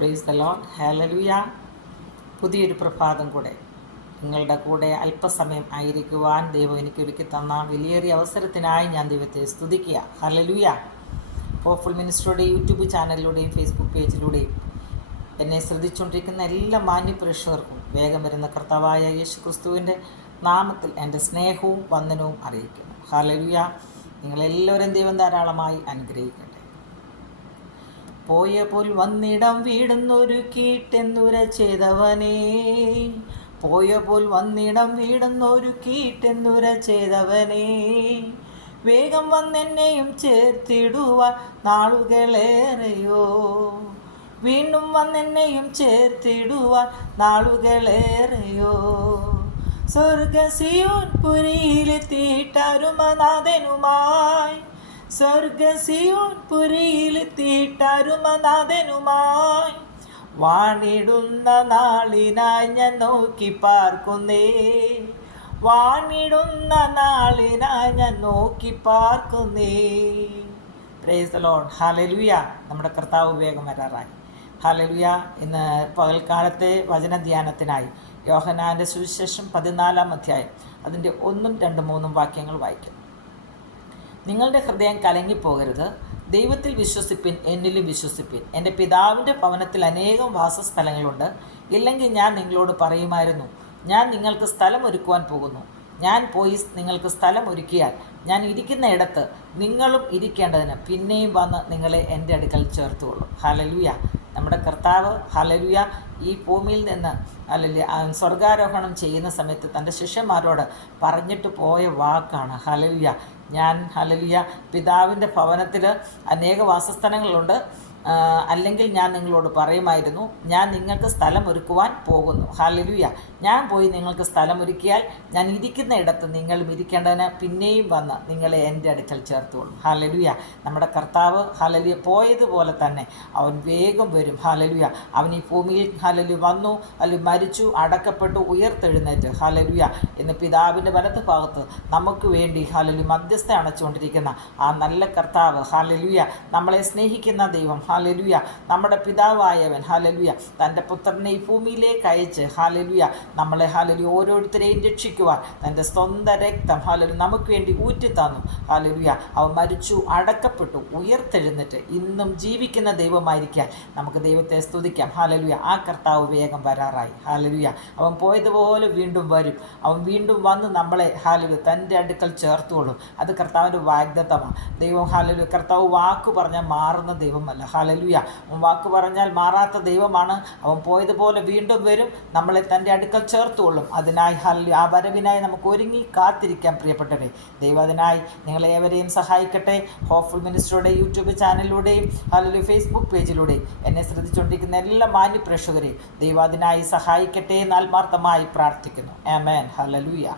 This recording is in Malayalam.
പ്രൈസ് ദ ലോഡ് ഹാലലുയ പുതിയൊരു പ്രഭാതം കൂടെ. നിങ്ങളുടെ കൂടെ അല്പസമയം ആയിരിക്കുവാൻ ദൈവം എനിക്ക് ഒരുക്കി തന്ന വിലയേറിയ അവസരത്തിനായി ഞാൻ ദൈവത്തെ സ്തുതിക്കുക. ഹലലുയ പോഫുൾ മിനിസ്റ്ററുടെ യൂട്യൂബ് ചാനലിലൂടെയും ഫേസ്ബുക്ക് പേജിലൂടെയും എന്നെ ശ്രദ്ധിച്ചുകൊണ്ടിരിക്കുന്ന എല്ലാ മാന്യപ്രേക്ഷകർക്കും വേഗം വരുന്ന കർത്താവായ യേശു ക്രിസ്തുവിന്റെ നാമത്തിൽ എന്റെ സ്നേഹവും വന്ദനവും അറിയിക്കുന്നു. ഹലലുയ നിങ്ങളെല്ലാവരും ദൈവം ധാരാളമായി അനുഗ്രഹിക്കട്ടെ. പോയ പോൽ വന്നിടം വീടുന്നൊരു കീട്ടെന്നുര ചെയ്തവനേ. പോയ പോൽ വന്നിടം വീടുന്നൊരു കീട്ടെന്നുര ചെയ്തവനേ. വേഗം വന്നെന്നെയും ചേർത്തിടുവാൻ നാളുകളേറെയോ. വീണ്ടും വന്നെന്നെയും ചേർത്തിടുവാൻ നാളുകളേറെയോ. സ്വർഗസിയോൻ പുരിയിലെത്തിയിട്ടരുമനാഥനുമായി. സ്വർഗസിയോൻ പുരിയിലെത്തിയിട്ടരുമനാഥനുമായി വാണിടുന്ന നാളിനായി ഞാൻ നോക്കി പാർക്കുന്നേ. വാണിടുന്ന നാളിനായി ഞാൻ നോക്കി പാർക്കുന്നേ. പ്രേസ് ലോൺ ഹാലലുയ നമ്മുടെ കർത്താവ് വേഗം വരാറായി. ഹാലലുയ ഇന്ന് പകൽക്കാലത്തെ വചനധ്യാനത്തിനായി യോഹനാന്റെ സുവിശേഷം പതിനാലാം അധ്യായം അതിന്റെ ഒന്നും രണ്ടും മൂന്നും വാക്യങ്ങൾ വായിക്കും നിങ്ങളുടെ ഹൃദയം കലങ്ങിപ്പോകരുത്. ദൈവത്തിൽ വിശ്വസിപ്പിൻ എന്നിലും വിശ്വസിപ്പിൻ. എന്റെ പിതാവിന്റെ ഭവനത്തിൽ അനേകം വാസസ്ഥലങ്ങളുണ്ട്. ഇല്ലെങ്കിൽ ഞാൻ നിങ്ങളോട് പറയുമായിരുന്നു ഞാൻ നിങ്ങൾക്ക് സ്ഥലം ഒരുക്കുവാൻ പോകുന്നു. ഞാൻ പോയി നിങ്ങൾക്ക് സ്ഥലം ഒരുക്കിയാൽ ഞാൻ ഇരിക്കുന്ന ഇടത്ത് നിങ്ങളും ഇരിക്കേണ്ടതിന് പിന്നെയും വന്ന് നിങ്ങളെ എന്റെ അടുക്കൽ ചേർത്തുകൊള്ളും. ഹലലുയ നമ്മുടെ കർത്താവ് ഹലലുയ ഈ ഭൂമിയിൽ നിന്ന് അല്ലെങ്കിൽ സ്വർഗാരോഹണം ചെയ്യുന്ന സമയത്ത് തന്റെ ശിഷ്യന്മാരോട് പറഞ്ഞിട്ട് പോയ വാക്കാണ് ഹലലുയ ഞാൻ ഹലലിയ പിതാവിന്റെ ഭവനത്തിൽ അനേക വാസസ്ഥലങ്ങളുണ്ട്. അല്ലെങ്കിൽ ഞാൻ നിങ്ങളോട് പറയുമായിരുന്നു ഞാൻ നിങ്ങൾക്ക് സ്ഥലം ഒരുക്കുവാൻ പോകുന്നു. ഹാലലുയ ഞാൻ പോയി നിങ്ങൾക്ക് സ്ഥലം ഒരുക്കിയാൽ ഞാൻ ഇരിക്കുന്ന ഇടത്ത് നിങ്ങളും ഇരിക്കേണ്ടതിന് പിന്നെയും വന്ന് നിങ്ങളെ എന്റെ അടുക്കൽ ചേർത്തുകൊള്ളും ഹാലലുയ നമ്മുടെ കർത്താവ് ഹാലലുയ പോയതുപോലെ തന്നെ അവൻ വേഗം വരും. ഹാലലുയ അവൻ ഈ ഭൂമിയിൽ ഹാലലു വന്നു അല്ലെങ്കിൽ മരിച്ചു അടക്കപ്പെട്ടു ഉയർത്തെഴുന്നേറ്റ്. ഹാലലുയ എന്ന് പിതാവിന്റെ വലത്ത് ഭാഗത്ത് നമുക്ക് വേണ്ടി ഹാലലു മധ്യസ്ഥ അണച്ചുകൊണ്ടിരിക്കുന്ന ആ നല്ല കർത്താവ് ഹാലലുയ നമ്മളെ സ്നേഹിക്കുന്ന ദൈവം ഹാലലുയ നമ്മുടെ പിതാവായവൻ ഹാലലുയ തന്റെ പുത്രനെ ഈ ഭൂമിയിലേക്ക് അയച്ച് ഹാലലുയ നമ്മളെ ഹാലലു ഓരോരുത്തരെയും രക്ഷിക്കുവാൻ തന്റെ സ്വന്തം രക്തം ഹാലലു നമുക്ക് വേണ്ടി ഊറ്റിത്തന്നു. ഹാലലുയ അവൻ മരിച്ചു അടക്കപ്പെട്ടു ഉയർത്തെഴുന്നിട്ട് ഇന്നും ജീവിക്കുന്ന ദൈവമായിരിക്കാൻ നമുക്ക് ദൈവത്തെ സ്തുതിക്കാം. ഹാലലുയ ആ കർത്താവ് വേഗം വരാറായി. ഹാലലുയ അവൻ പോയതുപോലെ വീണ്ടും വരും. അവൻ വീണ്ടും വന്ന് നമ്മളെ ഹാലലു തന്റെ അടുക്കൽ ചേർത്തുകൊള്ളും. അത് കർത്താവിന്റെ വാഗ്ദത്തമാണ്. ദൈവം ഹാലലു കർത്താവ് വാക്ക് പറഞ്ഞാൽ മാറുന്ന ദൈവമല്ല. ഹാലലുയ അവൻ വാക്ക് പറഞ്ഞാൽ മാറാത്ത ദൈവമാണ്. അവൻ പോയതുപോലെ വീണ്ടും വരും. നമ്മളെ തന്റെ അടുക്കൽ ചേർത്തുകൊള്ളും. അതിനായി ഹലലു ആ വരവിനായി നമുക്ക് ഒരുങ്ങി കാത്തിരിക്കാൻ പ്രിയപ്പെട്ടവരെ. ദൈവം അതിനായി നിങ്ങളേവരെയും സഹായിക്കട്ടെ. ഹോപ്പ്ഫുൾ മിനിസ്റ്ററുടെ യൂട്യൂബ് ചാനലിലൂടെയും ഹലലു ഫേസ്ബുക്ക് പേജിലൂടെയും എന്നെ ശ്രദ്ധിച്ചുകൊണ്ടിരിക്കുന്ന എല്ലാ മാന്യ പ്രേക്ഷകരെയും ദൈവം അതിനായി സഹായിക്കട്ടെ എന്ന് ആത്മാർത്ഥമായി പ്രാർത്ഥിക്കുന്നു. ഹലലുയ